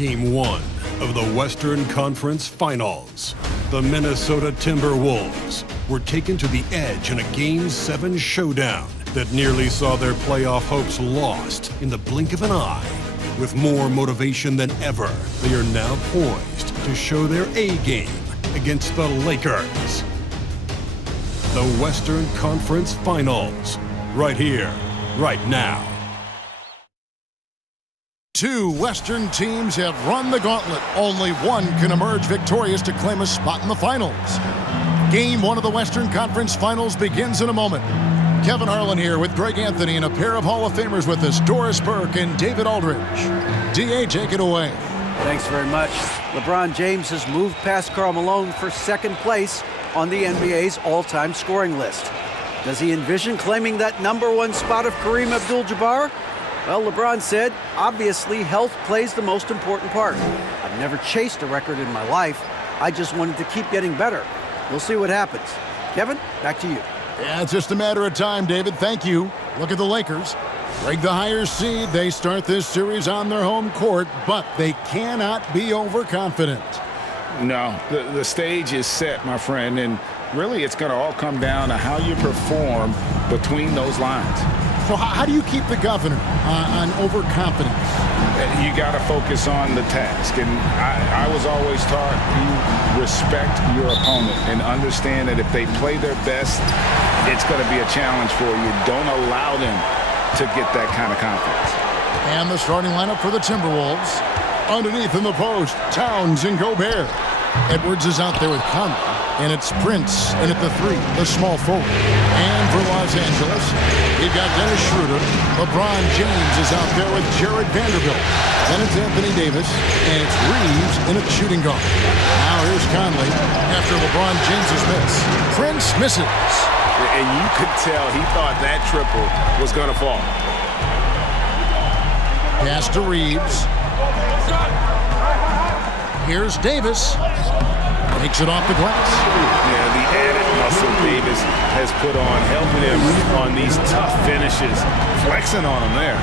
Game 1 of the Western Conference Finals. The Minnesota Timberwolves were taken to the edge in a Game 7 showdown that nearly saw their playoff hopes lost in the blink of an eye. With more motivation than ever, they are now poised to show their A-game against the Lakers. The Western Conference Finals, right here, right now. Two Western teams have run the gauntlet. Only one can emerge victorious to claim a spot in the finals. Game 1 of the Western Conference Finals begins in a moment. Kevin Harlan here with Greg Anthony and a pair of Hall of Famers with us, Doris Burke and David Aldridge. D.A., take it away. Thanks very much. LeBron James has moved past Karl Malone for second place on the NBA's all-time scoring list. Does he envision claiming that #1 spot of Kareem Abdul-Jabbar? Well, LeBron said, obviously health plays the most important part. I've never chased a record in my life. I just wanted to keep getting better. We'll see what happens. Kevin, back to you. Yeah, it's just a matter of time, David. Thank you. Look at the Lakers. Break the higher seed. They start this series on their home court, but they cannot be overconfident. No, the stage is set, my friend, and really it's going to all come down to how you perform between those lines. So how do you keep the governor on overconfidence? You got to focus on the task, and I was always taught you respect your opponent and understand that if they play their best, it's going to be a challenge for you. Don't allow them to get that kind of confidence. And the starting lineup for the Timberwolves. Underneath in the post, Towns and Gobert. Edwards is out there with Conley, and it's Prince in at the 3, the small forward. And for Los Angeles, you've got Dennis Schroeder. LeBron James is out there with Jared Vanderbilt. Then it's Anthony Davis, and it's Reeves in at shooting guard. Now here's Conley after LeBron James's miss. Prince misses. And you could tell he thought that triple was going to fall. Pass to Reeves. Here's Davis. Takes it off the glass. Yeah, the added muscle Davis has put on, helping him on these tough finishes. Flexing on him there.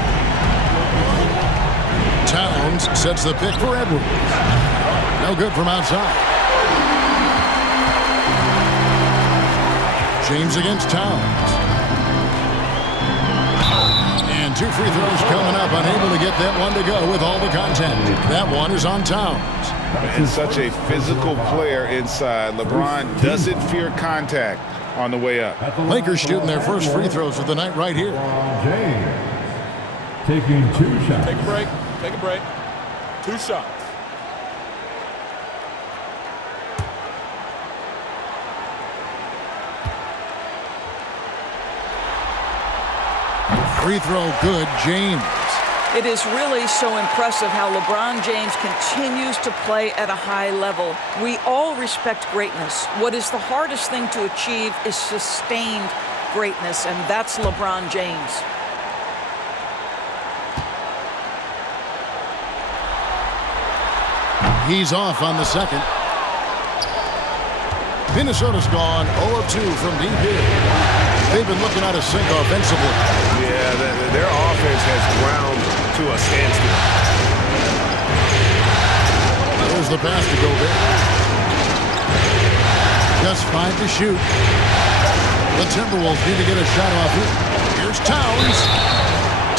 Towns sets the pick for Edwards. No good from outside. James against Towns. And 2 free throws coming up. Unable to get that one to go with all the content. That one is on Towns. And such a physical player inside. LeBron doesn't fear contact on the way up. Lakers shooting their first free throws of the night right here. James taking 2 shots. Take a break. Take a break. 2 shots. Free throw good, James. It is really so impressive how LeBron James continues to play at a high level. We all respect greatness. What is the hardest thing to achieve is sustained greatness, and that's LeBron James. He's off on the second. Minnesota's gone 0 of 2 from deep here. They've been looking out of sync offensively. Yeah, their offense has ground to a standstill. There's the pass to Gobert. Just 5 to shoot. The Timberwolves need to get a shot off here. Here's Towns.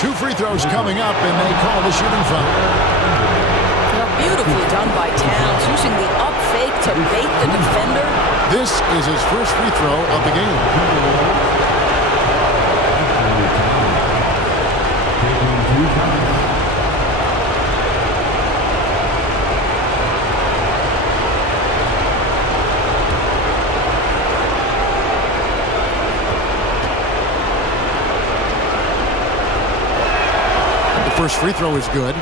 2 free throws coming up, and they call the shooting foul. Beautifully done by Towns, using the up fake to bait the defender. This is his first free throw of the game. The first free throw is good.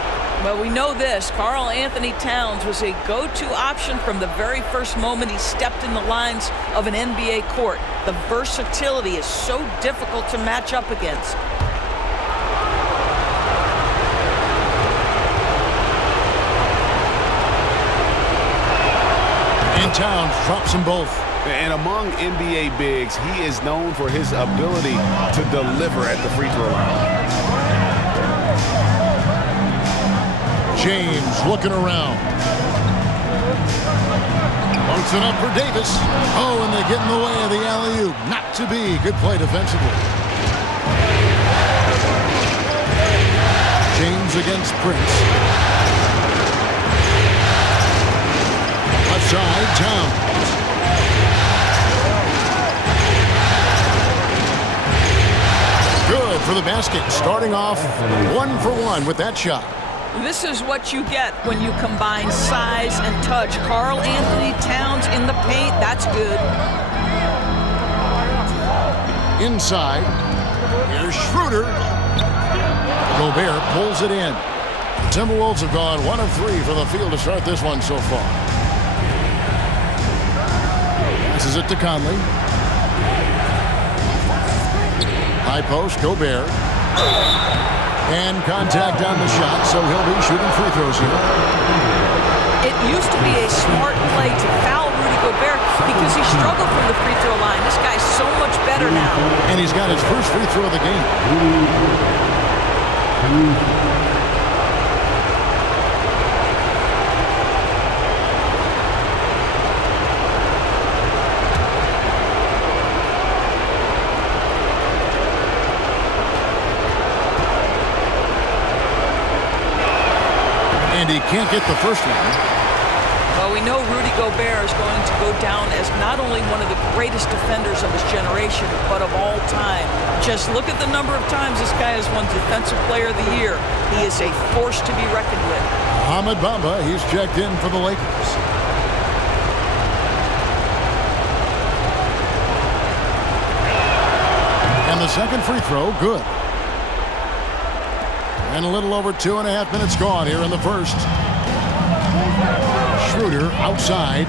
Well, we know this. Karl Anthony Towns was a go-to option from the very first moment he stepped in the lines of an NBA court. The versatility is so difficult to match up against. And Towns drops them both. And among NBA bigs, he is known for his ability to deliver at the free throw line. James looking around. Floats it up for Davis. Oh, and they get in the way of the alley-oop. Not to be. Good play defensively. James against Prince. Left side, Towns. Good for the basket. Starting off 1 for 1 with that shot. This is what you get when you combine size and touch. Karl Anthony Towns in the paint. That's good. Inside. Here's Schroeder. Gobert pulls it in. The Timberwolves have gone 1 of 3 from the field to start this one so far. Passes it to Conley. High post, Gobert. And contact on the shot, so he'll be shooting free throws here. It used to be a smart play to foul Rudy Gobert because he struggled from the free throw line. This guy's so much better now. And he's got his first free throw of the game. And he can't get the first one. Well, we know Rudy Gobert is going to go down as not only one of the greatest defenders of his generation, but of all time. Just look at the number of times this guy has won Defensive Player of the Year. He is a force to be reckoned with. Ahmed Bamba, he's checked in for the Lakers. And the second free throw, good. And a little over 2.5 minutes gone here in the first. Schroeder outside.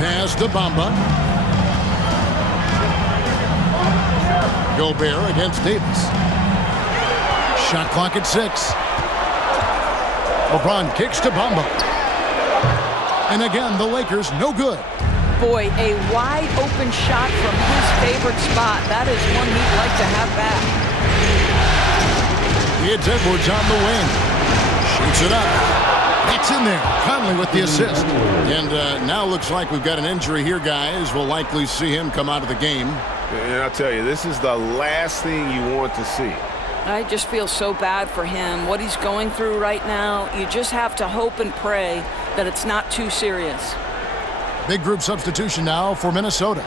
Pass to Bamba. Gobert against Davis. Shot clock at 6. LeBron kicks to Bamba. And again, the Lakers no good. Boy, a wide open shot from his favorite spot. That is one he'd like to have back. It's Edwards on the wing. Shoots it up. It's in there. Conley with the assist. And now looks like we've got an injury here, guys. We'll likely see him come out of the game. And I'll tell you, this is the last thing you want to see. I just feel so bad for him. What he's going through right now, you just have to hope and pray that it's not too serious. Big group substitution now for Minnesota.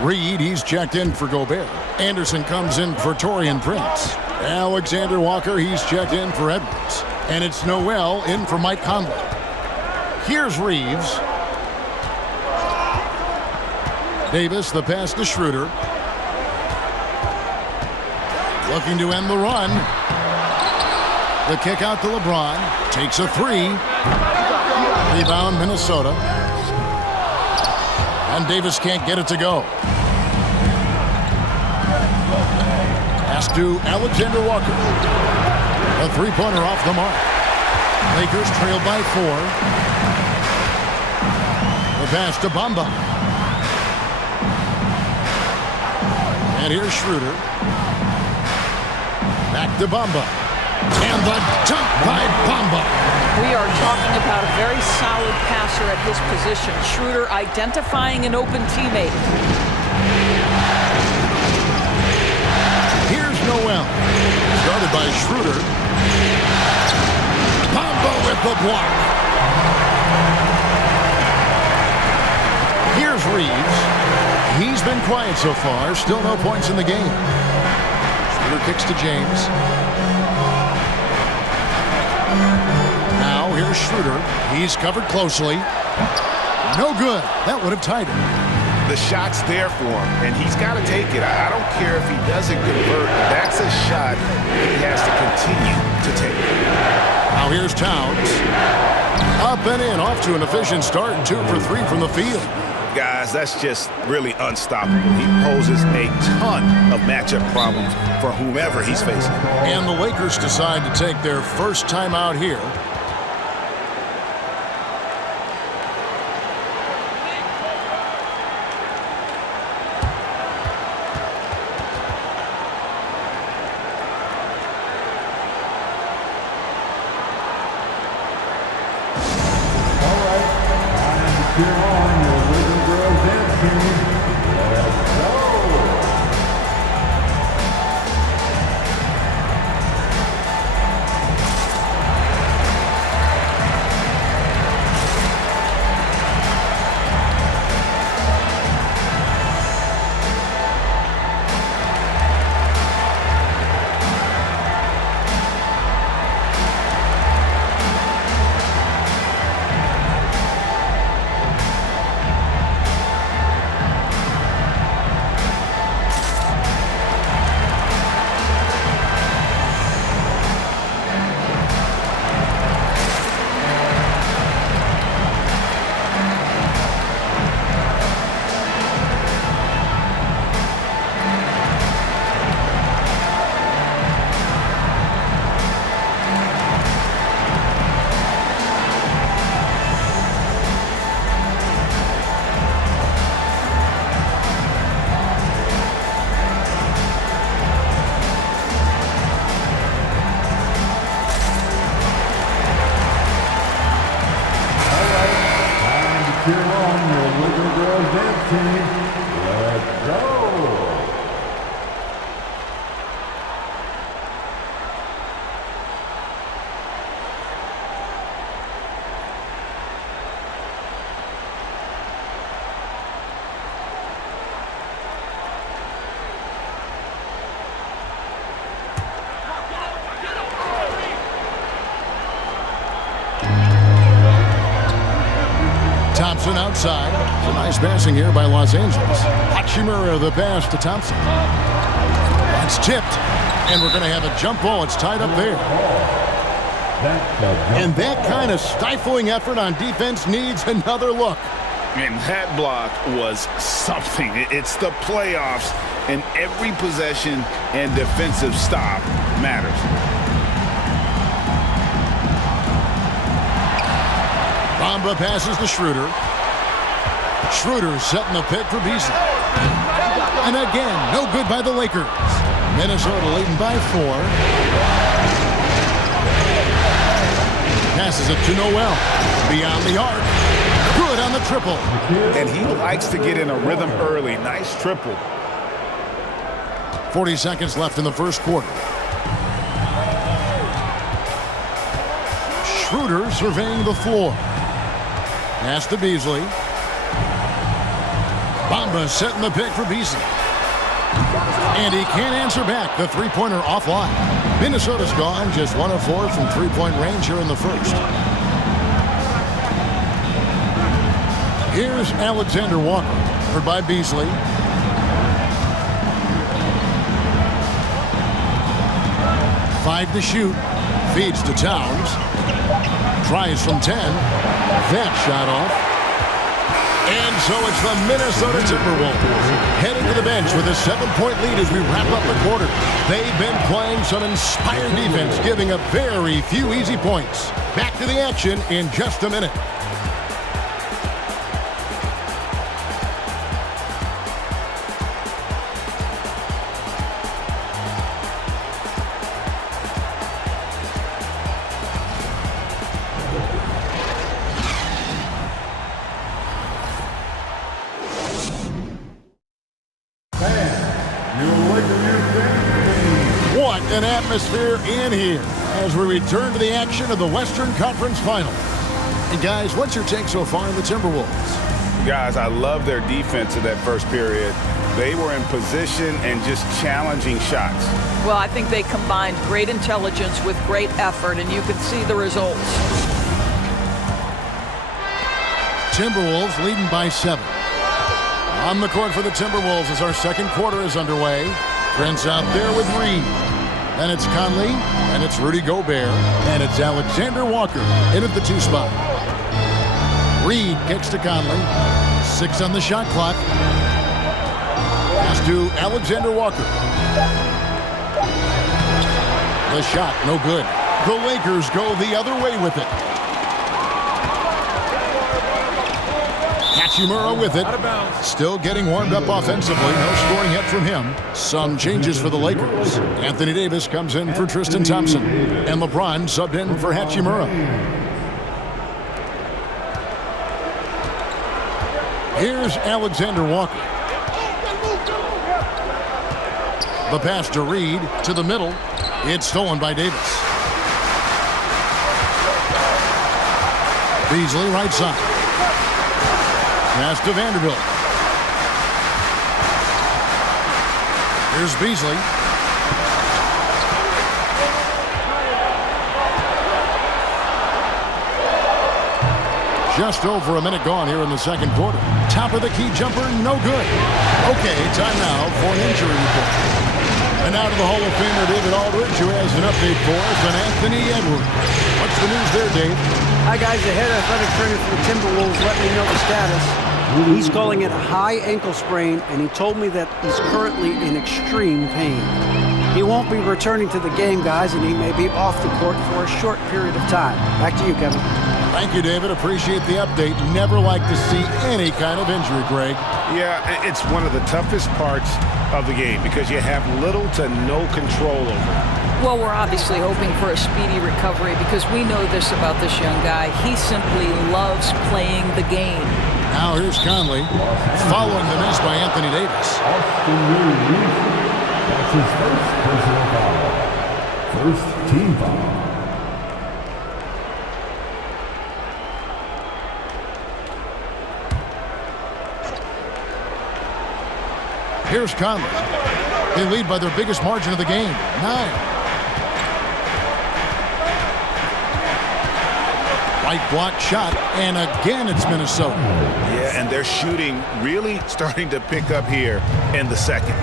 Reed, he's checked in for Gobert. Anderson comes in for Taurean Prince. Alexander Walker, he's checked in for Edwards. And it's Noel in for Mike Conley. Here's Reeves. Davis, the pass to Schroeder. Looking to end the run. The kick out to LeBron. Takes a 3. Rebound, Minnesota. And Davis can't get it to go. Pass to Alexander Walker. A three-pointer off the mark. Lakers trailed by 4. The pass to Bamba. And here's Schroeder. Back to Bamba. And the dunk by Bamba. We are talking about a very solid passer at his position. Schroeder identifying an open teammate. Here's Noel. Started by Schroeder. Bamba with the block. Here's Reeves. He's been quiet so far. Still no points in the game. Schroeder kicks to James. Now here's Schroeder. He's covered closely. No good. That would have tied him. The shot's there for him, and he's got to take it. I don't care if he doesn't convert. That's a shot he has to continue to take. Now here's Towns. Up and in, off to an efficient start. 2 for 3 from the field. Guys, that's just really unstoppable. He poses a ton of matchup problems for whomever he's facing. And the Lakers decide to take their first time out here. Thompson outside. It's a nice passing here by Los Angeles. Hachimura the pass to Thompson. That's tipped. And we're going to have a jump ball. It's tied up there. And that kind of stifling effort on defense needs another look. And that block was something. It's the playoffs, and every possession and defensive stop matters. Bamba passes to Schroeder. Schroeder setting the pick for Beasley. And again, no good by the Lakers. Minnesota leading by 4. Passes it to Noel. Beyond the arc. Good on the triple. And he likes to get in a rhythm early. Nice triple. 40 seconds left in the first quarter. Schroeder surveying the floor. Pass to Beasley. Bamba setting the pick for Beasley. And he can't answer back. The three-pointer offline. Minnesota's gone just 1 of 4 from three-point range here in the first. Here's Alexander Walker, covered by Beasley. Five to shoot. Feeds to Towns. Tries from 10. That shot off. And so it's the Minnesota Timberwolves heading to the bench with a 7-point lead as we wrap up the quarter. They've been playing some inspired defense, giving up very few easy points. Back to the action in just a minute. What an atmosphere in here as we return to the action of the Western Conference Final. And guys, what's your take so far on the Timberwolves? Guys, I love their defense in that first period. They were in position and just challenging shots. Well, I think they combined great intelligence with great effort, and you can see the results. Timberwolves leading by 7. On the court for the Timberwolves as our second quarter is underway. Prince out there with Reed. And it's Conley. And it's Rudy Gobert. And it's Alexander Walker in at the 2 spot. Reed kicks to Conley. 6 on the shot clock. Pass to Alexander Walker. The shot, no good. The Lakers go the other way with it. Hachimura with it. Still getting warmed up offensively. No scoring yet from him. Some changes for the Lakers. Anthony Davis comes in for Tristan Thompson. And LeBron subbed in for Hachimura. Here's Alexander Walker. The pass to Reed to the middle. It's stolen by Davis. Beasley right side. Pass to Vanderbilt. Here's Beasley. Just over a minute gone here in the second quarter. Top of the key jumper, no good. Okay, time now for an injury report. And now to the Hall of Famer David Aldridge, who has an update for us on Anthony Edwards. What's the news there, Dave? Hi, guys. The head athletic trainer for the Timberwolves let me know the status. He's calling it a high ankle sprain, and he told me that he's currently in extreme pain. He won't be returning to the game, guys, and he may be off the court for a short period of time. Back to you, Kevin. Thank you, David. Appreciate the update. Never like to see any kind of injury, Greg. Yeah, it's one of the toughest parts of the game because you have little to no control over it. Well, we're obviously hoping for a speedy recovery because we know this about this young guy. He simply loves playing the game. Now here's Conley following the miss by Anthony Davis. That's his first personal foul. First team foul. Here's Conley. They lead by their biggest margin of the game, 9. Right block shot, and again it's Minnesota. Yeah, and their shooting really starting to pick up here in the second.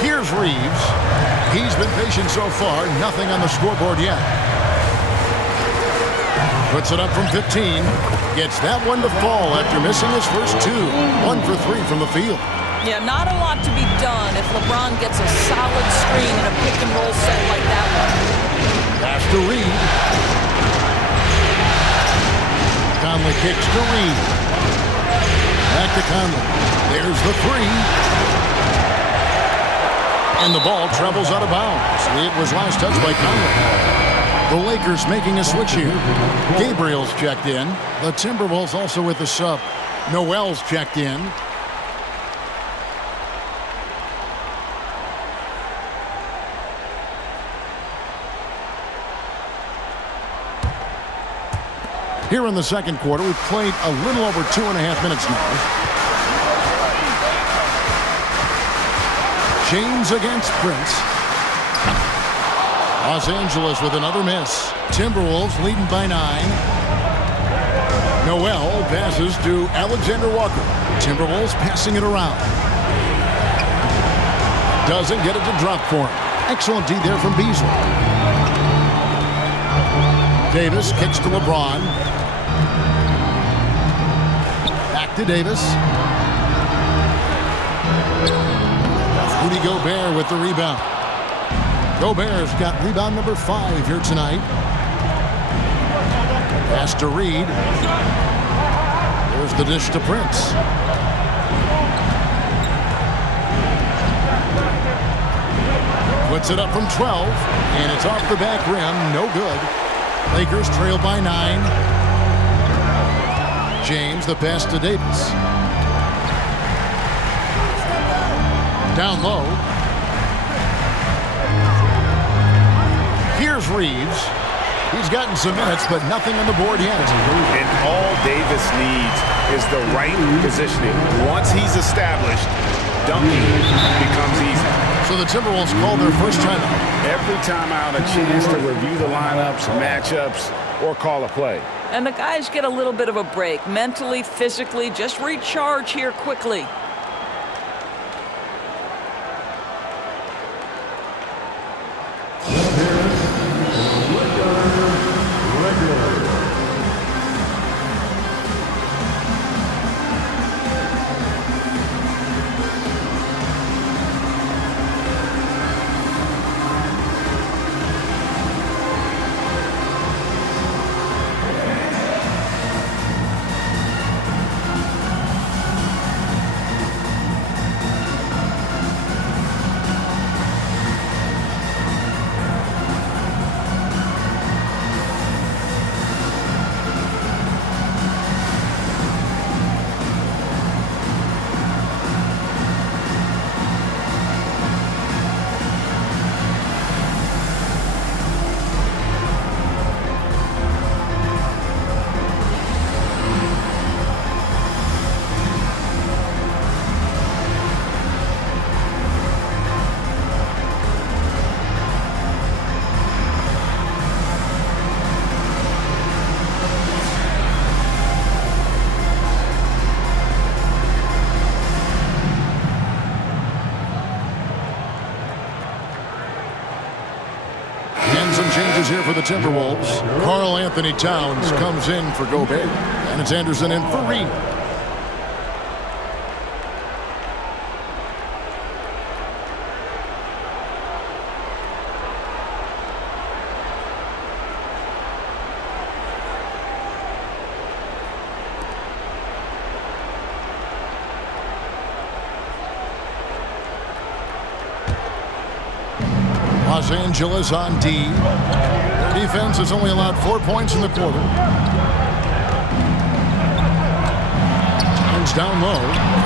Here's Reeves. He's been patient so far, nothing on the scoreboard yet. Puts it up from 15. Gets that one to fall after missing his first 2. 1 for 3 from the field. Yeah, not a lot to be done if LeBron gets a solid screen in a pick-and-roll set like that one. Pass to Reed. Conley kicks to Reed. Back to Conley. There's the 3. And the ball travels out of bounds. It was last touched by Conley. The Lakers making a switch here. Gabriel's checked in. The Timberwolves also with the sub. Noel's checked in. Here in the second quarter, we've played a little over 2.5 minutes now. James against Prince. Los Angeles with another miss. Timberwolves leading by 9. Noel passes to Alexander Walker. Timberwolves passing it around. Doesn't get it to drop for him. Excellent D there from Beasley. Davis kicks to LeBron. Back to Davis. Rudy Gobert with the rebound. Gobert's got rebound number 5 here tonight. Pass to Reed. There's the dish to Prince. Puts it up from 12, and it's off the back rim. No good. Lakers trail by 9. James, the pass to Davis. Down low. Here's Reeves. He's gotten some minutes, but nothing on the board yet. And all Davis needs is the right positioning. Once he's established, dunking becomes easy. So the Timberwolves call their first timeout. Every timeout, a chance to review the lineups, matchups, or call a play. And the guys get a little bit of a break. Mentally, physically, just recharge here quickly. some changes here for the Timberwolves. Karl Anthony Towns comes in for Gobert. And it's Anderson in for Reed. Los Angeles on D. Their defense has only allowed 4 points in the quarter. Towns down low.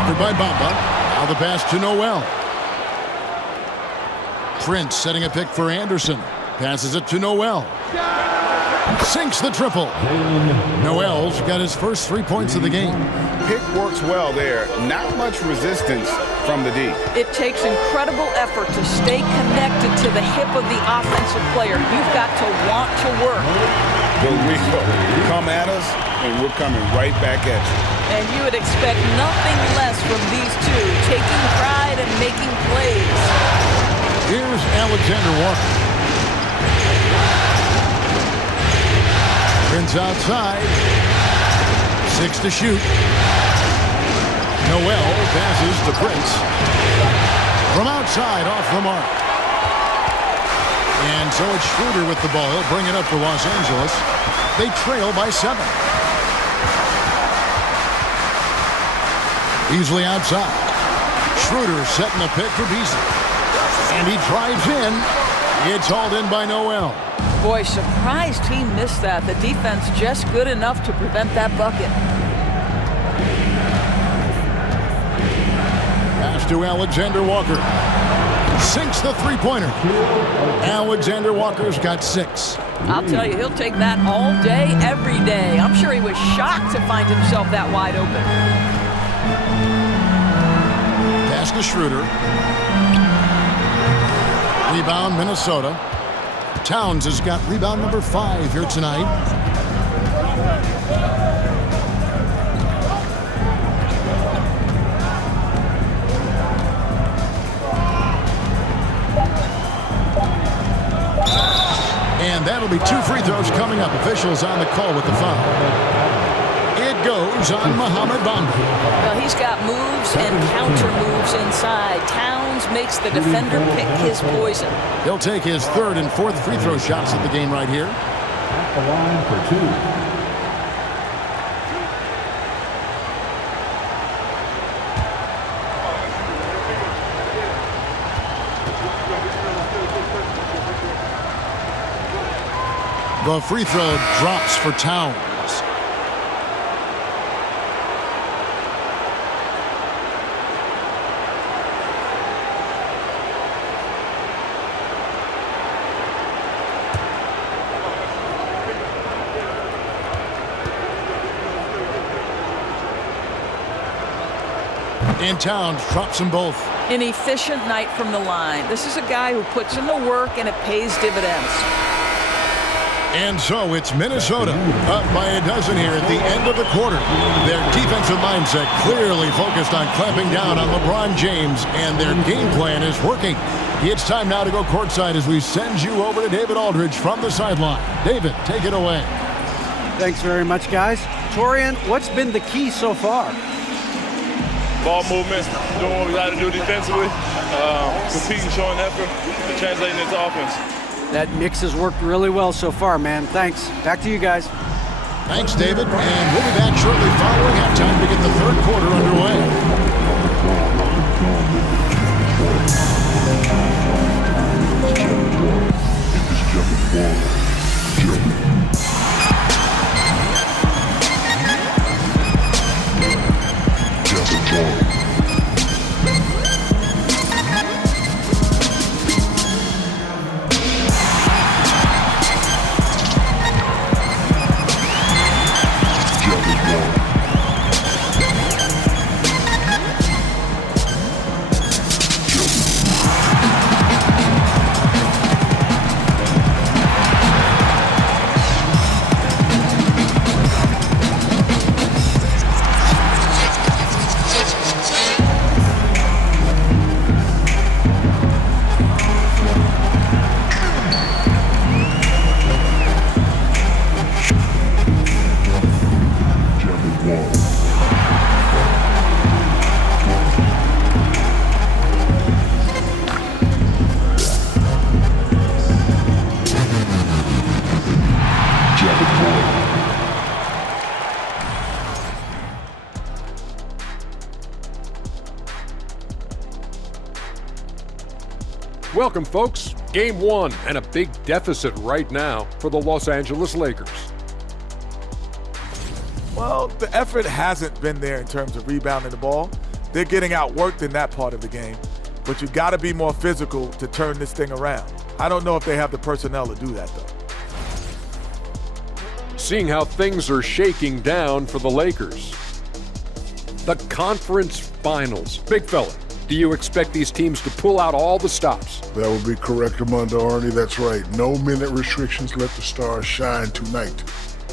Covered by Bamba. Now the pass to Noel. Prince setting a pick for Anderson. Passes it to Noel. Sinks the triple. Noel's got his first 3 points of the game. Pick works well there. Not much resistance from the D. It takes incredible effort to stay connected to the hip of the offensive player. You've got to want to work. But we come at us, and we're coming right back at you. And you would expect nothing less from these two, taking pride and making plays. Here's Alexander Walker. Prince outside. 6 to shoot. Noel passes to Prince. From outside, off the mark. And so it's Schroeder with the ball. He'll bring it up for Los Angeles. They trail by 7. Beasley outside. Schroeder setting a pick for Beasley. And he drives in. It's hauled in by Noel. Boy, surprised he missed that. The defense just good enough to prevent that bucket. Pass to Alexander Walker. Sinks the three-pointer. Alexander Walker's got 6. I'll tell you, he'll take that all day, every day. I'm sure he was shocked to find himself that wide open. Pass to Schroeder. Rebound, Minnesota. Towns has got rebound number 5 here tonight. And that'll be 2 free throws coming up. Officials on the call with the foul. It goes on Mohamed Bamba. Well, he's got moves and counter moves inside. Towns makes the defender pick his poison. He'll take his 3rd and 4th free throw shots at the game right here. At the line for 2. The free throw drops for Towns. And Towns drops them both. An efficient night from the line. This is a guy who puts in the work and it pays dividends. And so it's Minnesota up by a dozen here at the end of the quarter. Their defensive mindset clearly focused on clamping down on LeBron James, and their game plan is working. It's time now to go courtside as we send you over to David Aldridge from the sideline. David, take it away. Thanks very much, guys. Torian, what's been the key so far? Ball movement, doing what we got to do defensively, competing, showing effort, and translating into offense. That mix has worked really well so far, man. Thanks. Back to you guys. Thanks, David. And we'll be back shortly following halftime to get the 3rd quarter underway. Welcome, folks. Game 1 and a big deficit right now for the Los Angeles Lakers. Well, the effort hasn't been there in terms of rebounding the ball. They're getting outworked in that part of the game, but you got to be more physical to turn this thing around. I don't know if they have the personnel to do that, though. Seeing how things are shaking down for the Lakers. The conference finals. Big fella, do you expect these teams to pull out all the stops? That would be correct, Armando Arnie. That's right. No minute restrictions. Let the stars shine tonight.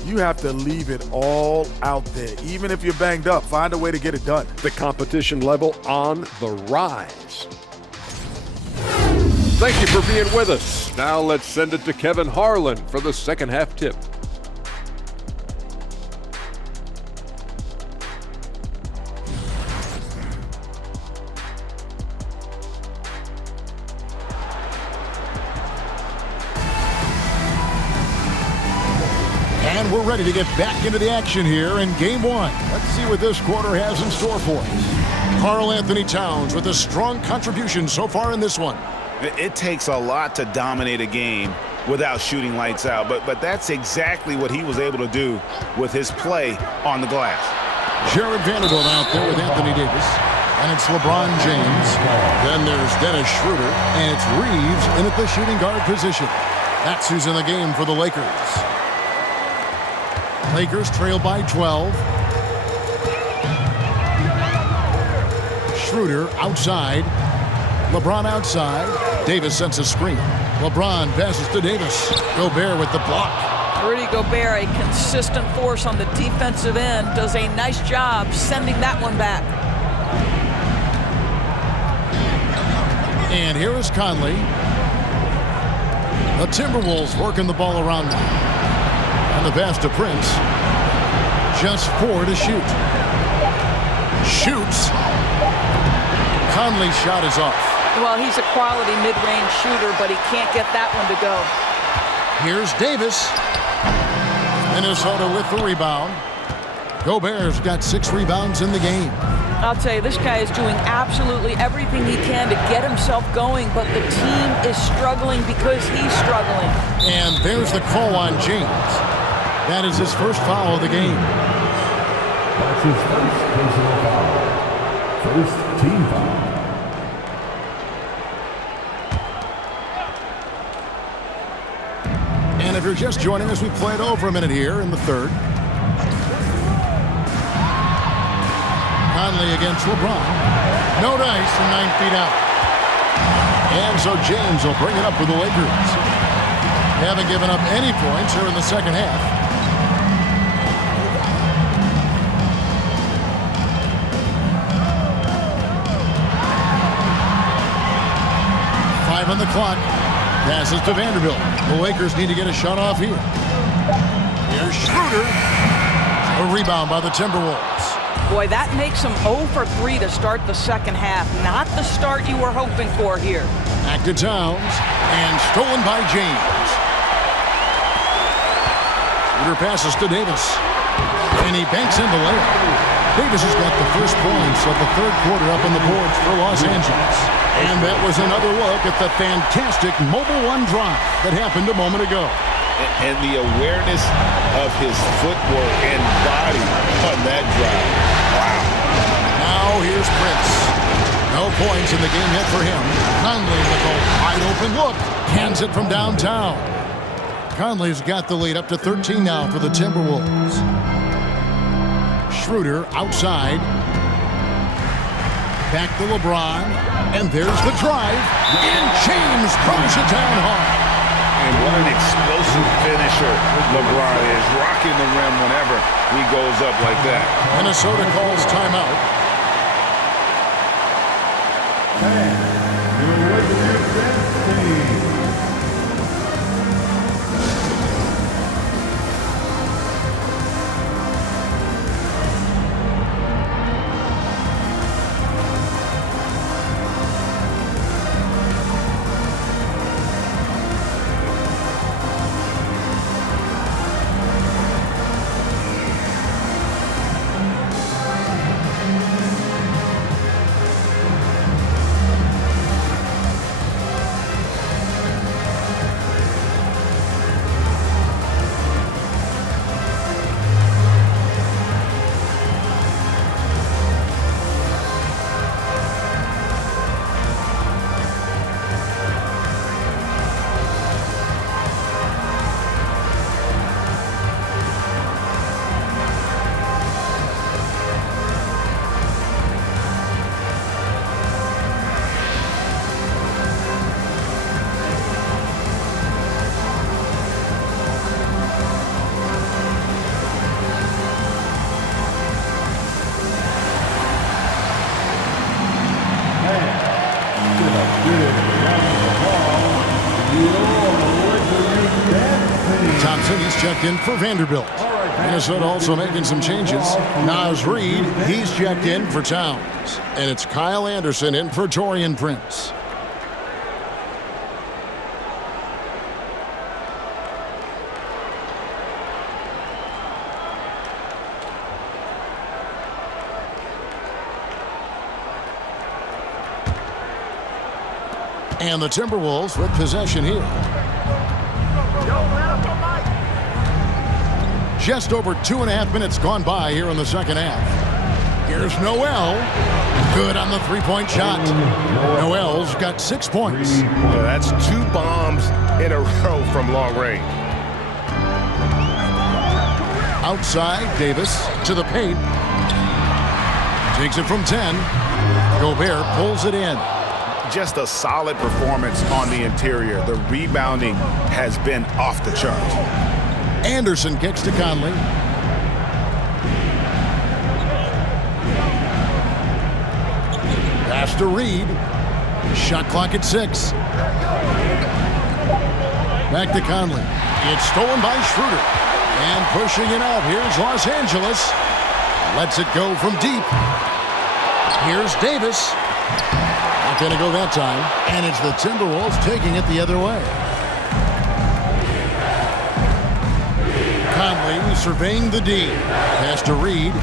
You have to leave it all out there. Even if you're banged up, find a way to get it done. The competition level on the rise. Thank you for being with us. Now let's send it to Kevin Harlan for the second half tip. And we're ready to get back into the action here in Game 1. Let's see what this quarter has in store for us. Karl Anthony Towns with a strong contribution so far in this one. It takes a lot to dominate a game without shooting lights out, but that's exactly what he was able to do with his play on the glass. Jared Vanderbilt out there with Anthony Davis. And it's LeBron James. Then there's Dennis Schroeder. And it's Reeves in at the shooting guard position. That's who's in the game for the Lakers. Lakers trail by 12. Schroeder outside. LeBron outside. Davis sends a screen. LeBron passes to Davis. Gobert with the block. Rudy Gobert, a consistent force on the defensive end, does a nice job sending that one back. And here is Conley. The Timberwolves working the ball around now. And the pass to Prince. Just 4 to shoot. Shoots. Conley's shot is off. Well, he's a quality mid-range shooter, but he can't get that one to go. Here's Davis. Minnesota with the rebound. Gobert's got 6 rebounds in the game. I'll tell you, this guy is doing absolutely everything he can to get himself going, but the team is struggling because he's struggling. And there's the call on James. That is his first foul of the game. That's his first personal foul. First team foul. And if you're just joining us, we played over a minute here in the third. Conley against LeBron. No dice from 9 feet out. And so James will bring it up for the Lakers. They haven't given up any points here in the second half. On the clock. Passes to Vanderbilt. The Lakers need to get a shot off here. Here's Schroeder. A rebound by the Timberwolves. Boy, that makes them 0 for 3 to start the second half. Not the start you were hoping for here. Back to Towns. And stolen by James. Schroeder passes to Davis. And he banks in the layup. Davis has got the first points of the third quarter up on the boards for Los Angeles. And that was another look at the fantastic Mobile One drive that happened a moment ago. And the awareness of his footwork and body on that drive. Wow. Now here's Prince. No points in the game yet for him. Conley with a wide open look. Hands it from downtown. Conley's got the lead up to 13 now for the Timberwolves. Schroeder outside. Back to LeBron. And there's the drive. And James throws it down hard. And what an explosive finisher LeBron is. Rocking the rim whenever he goes up like that. Minnesota calls timeout. Thompson, he's checked in for Vanderbilt. Minnesota also making some changes. Naz Reid, he's checked in for Towns. And it's Kyle Anderson in for Taurean Prince. And the Timberwolves with possession here. Just over 2.5 minutes gone by here in the second half. Here's Noel. Good on the three-point shot. Noel's got 6 points. That's 2 bombs in a row from long range. Outside, Davis to the paint. Takes it from 10. Gobert pulls it in. Just a solid performance on the interior. The rebounding has been off the charts. Anderson kicks to Conley. Pass to Reid. Shot clock at 6. Back to Conley. It's stolen by Schroeder. And pushing it out. Here's Los Angeles. Lets it go from deep. Here's Davis. Not going to go that time. And it's the Timberwolves taking it the other way. Conley surveying the D. Pass to Reid.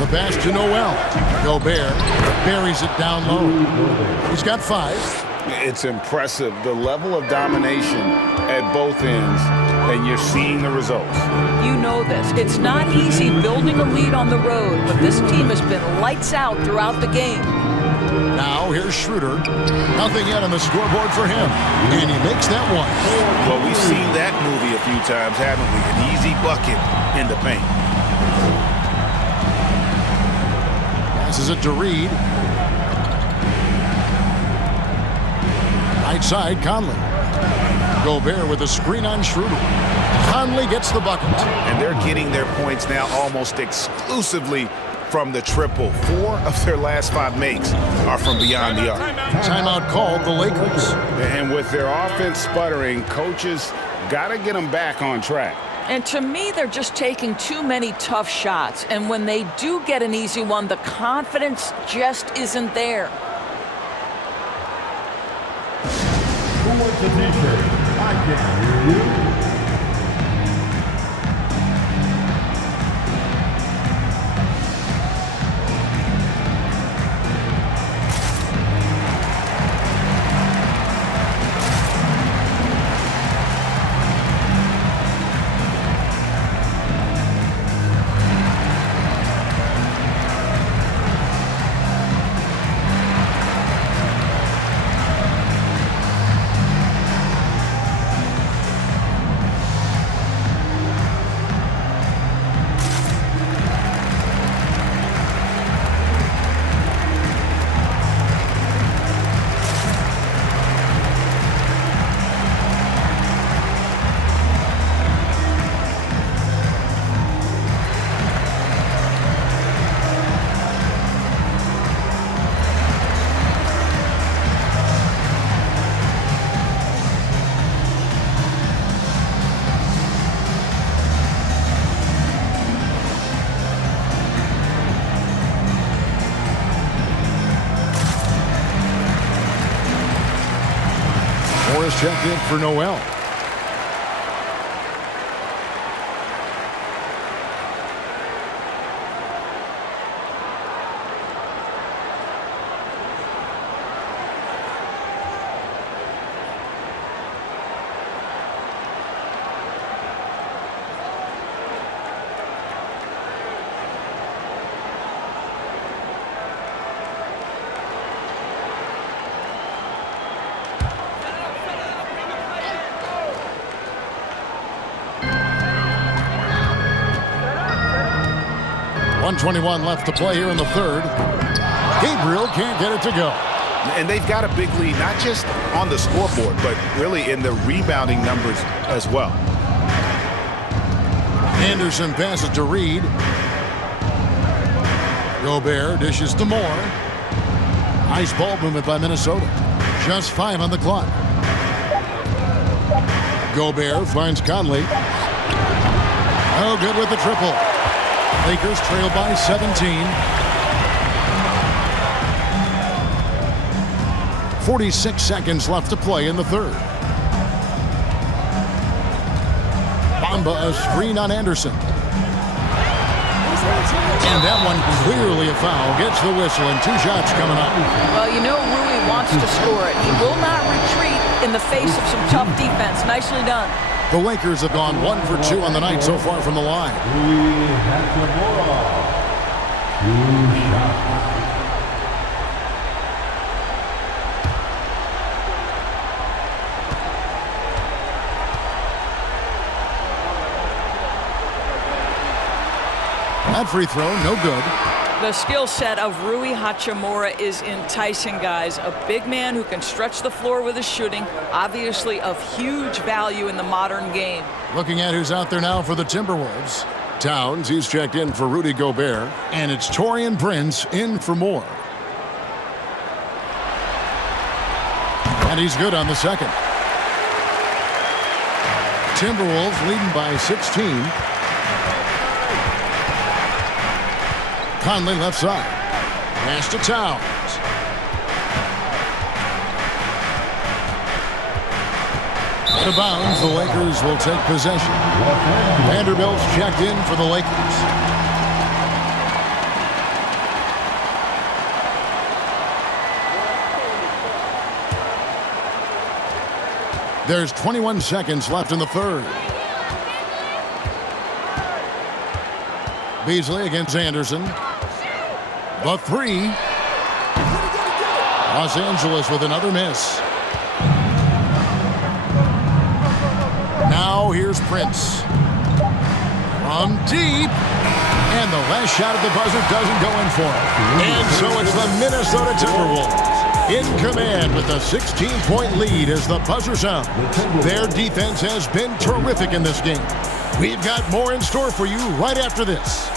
The pass to Noel. Gobert buries it down low. He's got 5. It's impressive, the level of domination at both ends, and you're seeing the results. You know this. It's not easy building a lead on the road, but this team has been lights out throughout the game. Now here's Schroeder. Nothing yet on the scoreboard for him, and he makes that one. Well, we've seen that movie a few times, haven't we? An easy bucket in the paint. Passes it to Reid. Right side, Conley. Gobert with a screen on Schroeder. Conley gets the bucket. And they're getting their points now almost exclusively from the triple. 4 of their last 5 makes are from beyond the arc. Timeout called the Lakers. And with their offense sputtering, coaches got to get them back on track. And to me, they're just taking too many tough shots. And when they do get an easy one, the confidence just isn't there. Who wants a t-shirt? I can't hear you. Morris checked in for Noel. .121 left to play here in the third. Gabriel can't get it to go. And they've got a big lead, not just on the scoreboard, but really in the rebounding numbers as well. Anderson passes to Reed. Gobert dishes to Moore. Nice ball movement by Minnesota. Just 5 on the clock. Gobert finds Conley. Oh, good with the triple. Lakers trail by 17. 46 seconds left to play in the third. Bamba a screen on Anderson. And that one clearly a foul. Gets the whistle and 2 shots coming up. Well, you know Rui wants to score it. He will not retreat in the face of some tough defense. Nicely done. The Lakers have gone 1 for 2 on the night so far from the line. Rui Hachimura. 2 shots. That free throw, no good. The skill set of Rui Hachimura is enticing, guys. A big man who can stretch the floor with his shooting, obviously of huge value in the modern game. Looking at who's out there now for the Timberwolves. Towns, he's checked in for Rudy Gobert. And it's Taurean Prince in for Moore. And he's good on the second. Timberwolves leading by 16. Conley left side. Pass to Towns. Out of bounds, the Lakers will take possession. Vanderbilt's checked in for the Lakers. There's 21 seconds left in the third. Beasley against Anderson. The 3. Los Angeles with another miss. Now here's Prince. From deep. And the last shot at the buzzer doesn't go in for it. And so it's the Minnesota Timberwolves in command with a 16-point lead as the buzzer sounds. Their defense has been terrific in this game. We've got more in store for you right after this.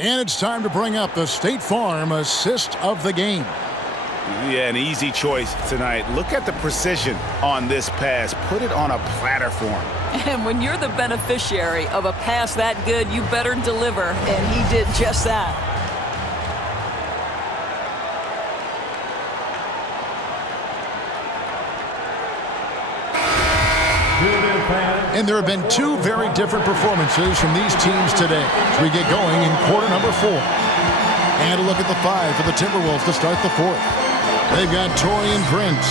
And it's time to bring up the State Farm assist of the game. Yeah, an easy choice tonight. Look at the precision on this pass. Put it on a platter for him. And when you're the beneficiary of a pass that good, you better deliver. And he did just that. And there have been 2 very different performances from these teams today as we get going in quarter number 4. And a look at the 5 for the Timberwolves to start the 4th. They've got Taurean Prince.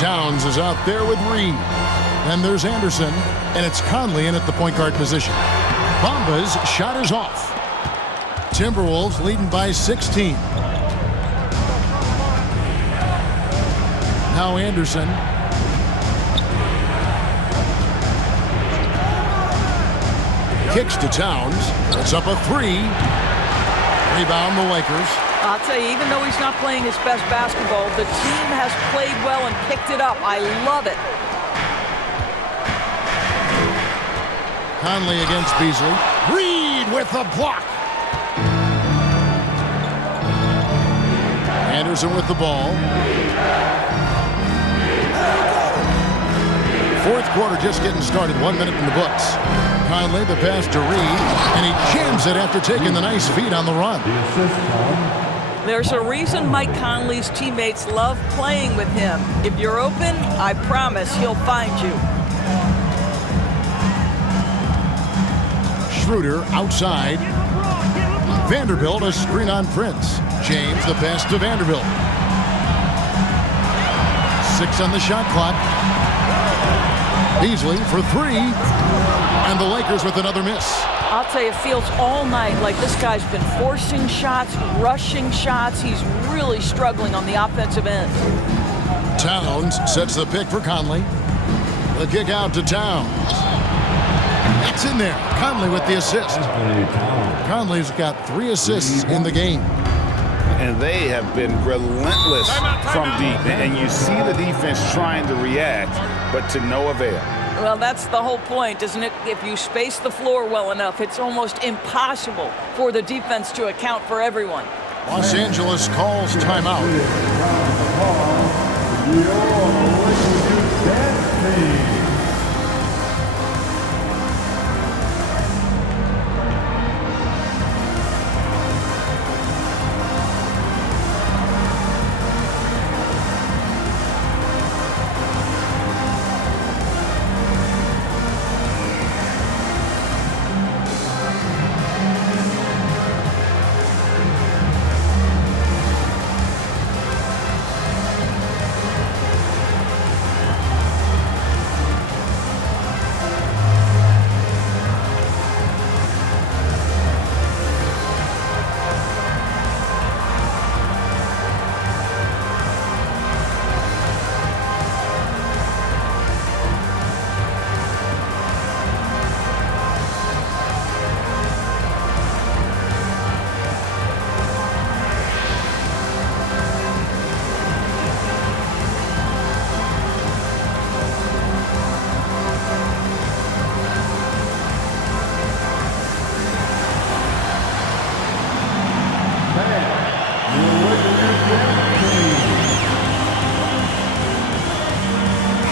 Towns is out there with Reed. Then there's Anderson, and it's Conley in at the point guard position. Bamba's shot is off. Timberwolves leading by 16. Now Anderson. Kicks to Towns. It's up a 3. Rebound the Lakers. I'll tell you, even though he's not playing his best basketball, the team has played well and picked it up. I love it. Conley against Beasley. Reed with the block. Anderson with the ball. 4th quarter just getting started. 1 minute in the books. Conley, the pass to Reed, and he jams it after taking the nice feed on the run. There's a reason Mike Conley's teammates love playing with him. If you're open, I promise he'll find you. Schroeder outside. Vanderbilt a screen on Prince. James the pass to Vanderbilt. 6 on the shot clock. Beasley for 3. And the Lakers with another miss. I'll tell you, it feels all night like this guy's been forcing shots, rushing shots. He's really struggling on the offensive end. Towns sets the pick for Conley. The kick out to Towns. It's in there. Conley with the assist. Conley's got 3 assists in the game. And they have been relentless from deep. And you see the defense trying to react, but to no avail. Well, that's the whole point, isn't it? If you space the floor well enough, it's almost impossible for the defense to account for everyone. Los Angeles calls timeout.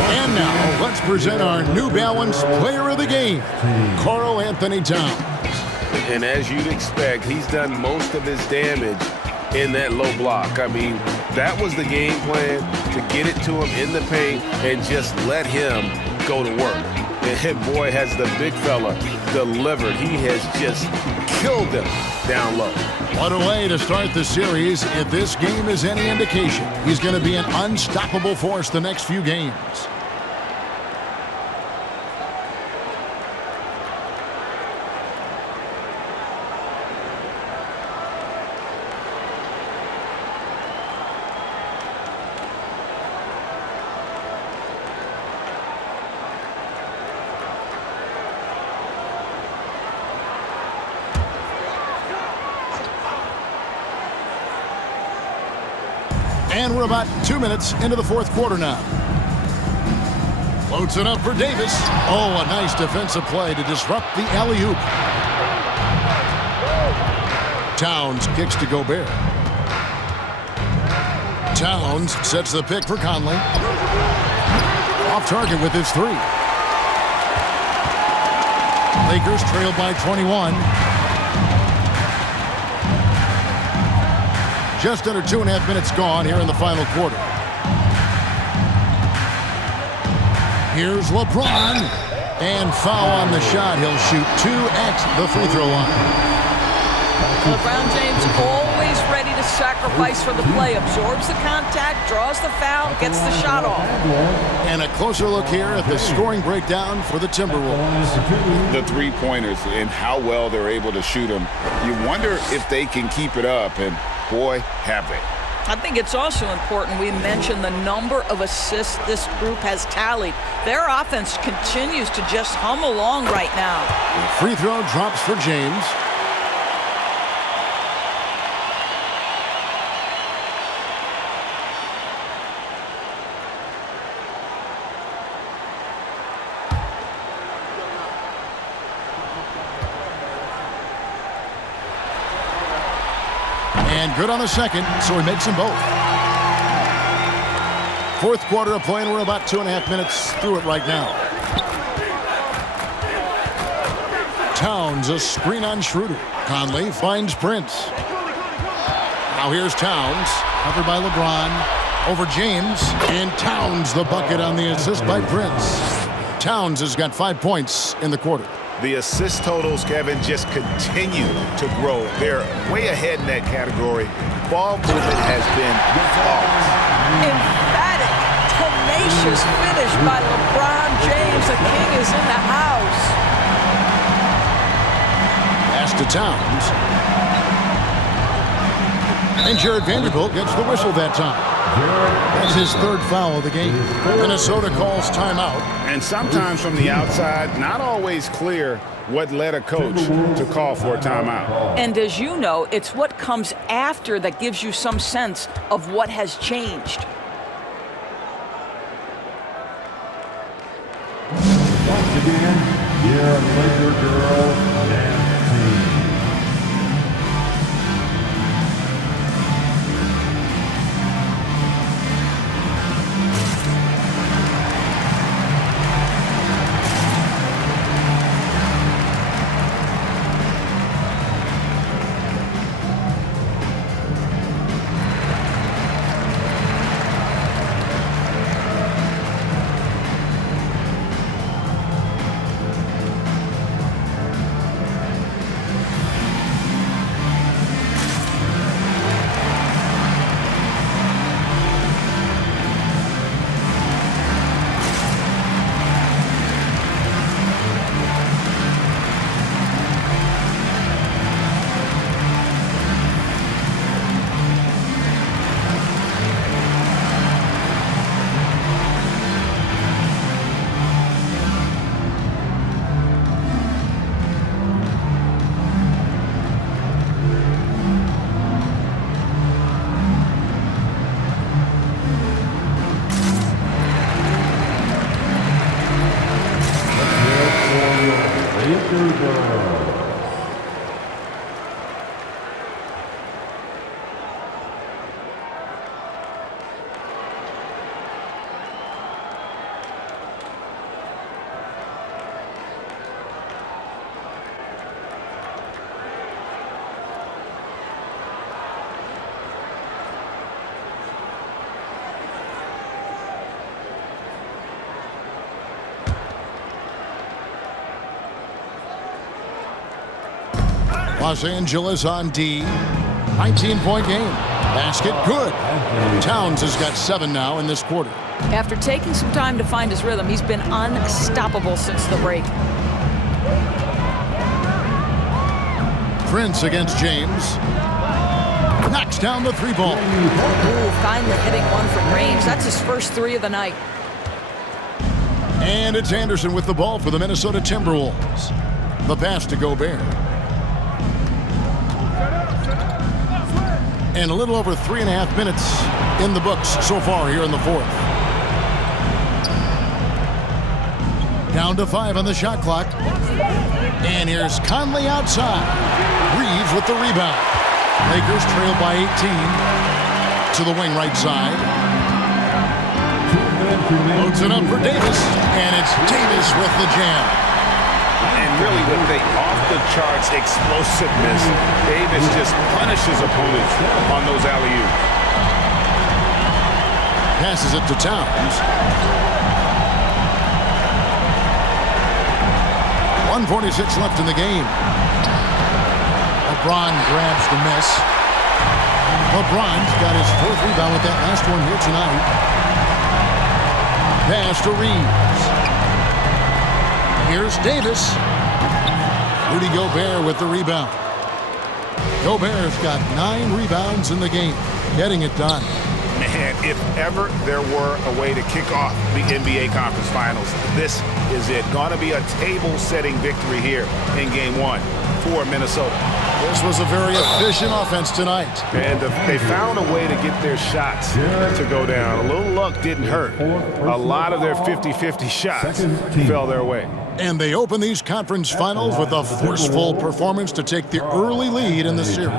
And now, let's present our New Balance Player of the Game, Karl Anthony Towns. And as you'd expect, he's done most of his damage in that low block. I mean, that was the game plan, to get it to him in the paint and just let him go to work. And boy, has the big fella delivered. He has just killed them down low. What a way to start the series. If this game is any indication, he's going to be an unstoppable force the next few games. And we're about 2 minutes into the fourth quarter now. Floats it up for Davis. Oh, a nice defensive play to disrupt the alley-oop. Towns kicks to Gobert. Towns sets the pick for Conley. Off target with his 3. Lakers trail by 21. Just under 2.5 minutes gone here in the final quarter. Here's LeBron. And foul on the shot. He'll shoot 2 at the free throw line. LeBron James always ready to sacrifice for the play. Absorbs the contact, draws the foul, gets the shot off. And a closer look here at the scoring breakdown for the Timberwolves. The three-pointers and how well they're able to shoot them. You wonder if they can keep it up, and boy, have they. I think it's also important we mention the number of assists this group has tallied. Their offense continues to just hum along right now. The free throw drops for James. And good on the second, so he makes them both. Fourth quarter of play, and we're about 2.5 minutes through it right now. Towns, a screen on Schroeder. Conley finds Prince. Now here's Towns, covered by LeBron, over James, and Towns the bucket on the assist by Prince. Towns has got 5 points in the quarter. The assist totals, Kevin, just continue to grow. They're way ahead in that category. Ball movement has been flawless. Emphatic, tenacious finish by LeBron James. The king is in the house. Pass to Towns. And Jared Vanderbilt gets the whistle that time. That's his third foul of the game. Minnesota calls timeout. And sometimes from the outside, not always clear what led a coach to call for a timeout. And as you know, it's what comes after that gives you some sense of what has changed. Once again, your Laker girls dance team. Los Angeles on D. 19-point game. Basket good. Towns has got 7 now in this quarter. After taking some time to find his rhythm, he's been unstoppable since the break. Prince against James. Knocks down the 3-ball. Ooh, finally hitting one from range. That's his first 3 of the night. And it's Anderson with the ball for the Minnesota Timberwolves. The pass to Gobert. And a little over 3.5 minutes in the books so far here in the fourth. Down to 5 on the shot clock. And here's Conley outside. Reeves with the rebound. Lakers trail by 18 to the wing right side. Loads it up for Davis. And it's Davis with the jam. And really with the off-the-charts explosiveness, Davis just punishes opponents on those alley-oops. Passes it to Towns. 1:46 left in the game. LeBron grabs the miss. LeBron's got his 4th rebound with that last one here tonight. Pass to Reeves. Here's Davis. Rudy Gobert with the rebound. Gobert's got 9 rebounds in the game, getting it done. Man, if ever there were a way to kick off the NBA Conference Finals, this is it. Going to be a table-setting victory here in Game 1 for Minnesota. This was a very efficient offense tonight. And they found a way to get their shots to go down. A little luck didn't hurt. A lot of their 50-50 shots fell their way. And they open these conference finals with a forceful performance to take the early lead in the series.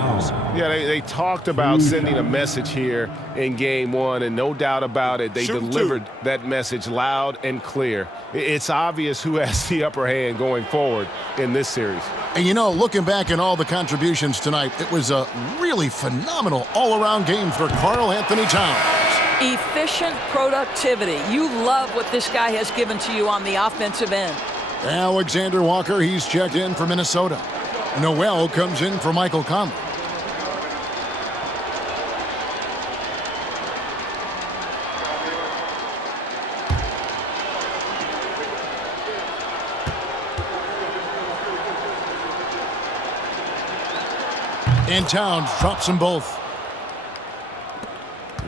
Yeah, they talked about sending a message here in Game 1, and no doubt about it, they delivered that message loud and clear. It's obvious who has the upper hand going forward in this series. And you know, looking back at all the contributions tonight, it was a really phenomenal all-around game for Karl Anthony Towns. Efficient productivity. You love what this guy has given to you on the offensive end. Alexander Walker, he's checked in for Minnesota. Noel comes in for Michael Conley. And Towns drops them both.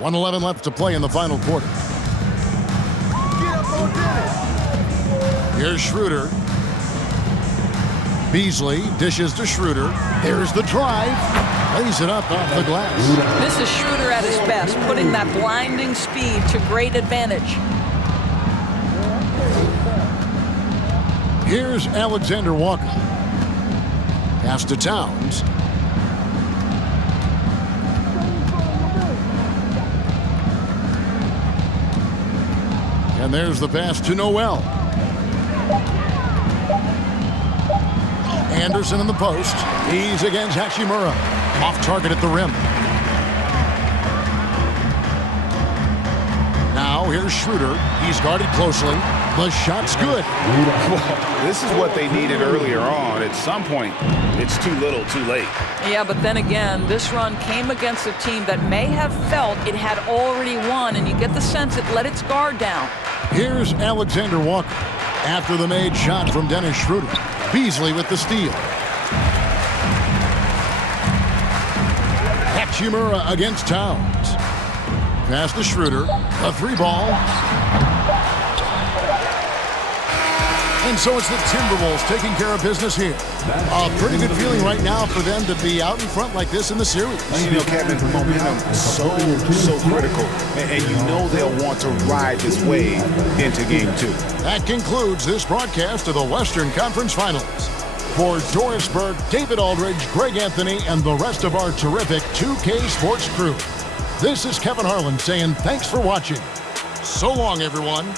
1:11 left to play in the final quarter. Here's Schroeder. Beasley dishes to Schroeder. There's the drive. Lays it up off the glass. This is Schroeder at his best, putting that blinding speed to great advantage. Here's Alexander Walker. Pass to Towns. And there's the pass to Noel. Anderson in the post. He's against Hachimura. Off target at the rim. Now here's Schroeder. He's guarded closely. The shot's good. Well, this is what they needed earlier on. At some point, it's too little, too late. Yeah, but then again, this run came against a team that may have felt it had already won, and you get the sense it let its guard down. Here's Alexander Walker. After the made shot from Dennis Schroeder. Beasley with the steal. Hachimura against Towns. Pass to Schroeder. A 3-ball. And so it's the Timberwolves taking care of business here. A pretty good feeling right now for them to be out in front like this in the series. You know, Kevin, momentum is so critical. And you know they'll want to ride this wave into Game 2. That concludes this broadcast of the Western Conference Finals. For Doris Burke, David Aldridge, Greg Anthony, and the rest of our terrific 2K Sports crew, this is Kevin Harlan saying thanks for watching. So long, everyone.